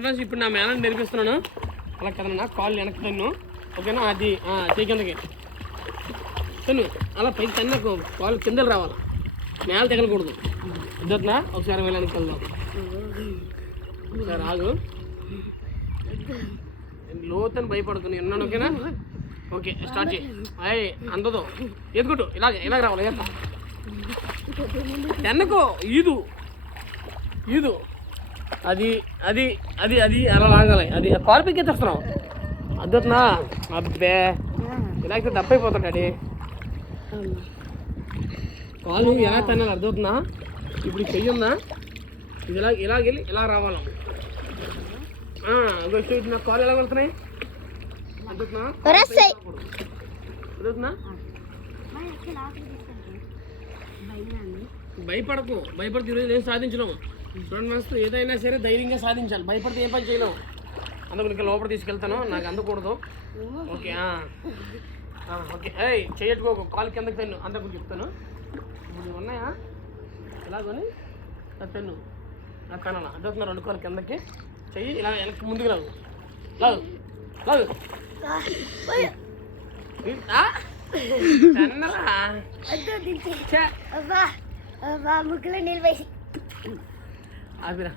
Friends ఇప్పుడు నా మేనని నేర్పిస్తున్నాను. అలా కదన్నా కాళ్ళు వెనక్కి తన్ను, ఓకేనా? అది చేయి కిందకి తన్ను, అలా పైకి తన్నకు కాళ్ళు కిందలు రావాలి, నేల తగలకూడదు. అర్థవుతుందా? ఒకసారి వెళ్ళడానికి వెళ్దాం. ఒకసారి ఆగు, లోతని భయపడుతుంది ఉన్నాను, ఓకేనా? ఓకే స్టార్ట్ చేయి. అయ్యి అందదు, ఎదుగుట్టు ఇలాగ రావాలి. వెనకో ఈదు ఈదు, అది అది అది అది అలా లాగాలి. అది కాలు పైకి తెస్తున్నావు, అర్థవుతుందా? అబ్బే ఇలాగైతే దప్పైపోతాడు డాడీ. కాలు ఎలా తన్నాలి, అర్థవుతుందా? ఇప్పుడు చెయ్యి ఉందా, ఇది ఇలాగెళ్ళి ఇలా రావాలి. నా కాలు ఎలా వెళ్తున్నాయి, అర్థవుతుందా? అర్థవుతుందా? భయపడితే ఈరోజు నేను సాధించలేము. చూడండి మనసు, ఏదైనా సరే ధైర్యంగా సాధించాలి. భయపడితే ఏ పని చేయలేము. అందుకు ఇంకా లోపల తీసుకెళ్తాను, నాకు అందకూడదు. Okay okay. చేయట్టుకో, కాలు కిందకి తెన్ను, అందకు చెప్తాను. ఇప్పుడు ఉన్నాయా ఇలాగని తెన్ను, తనాల అర్థవుతున్నా? రెండు కాలు కిందకి చెయ్యి, ఇలా వెనక్కి ముందుకు లాగు లాగు లాగు. ఆపిరా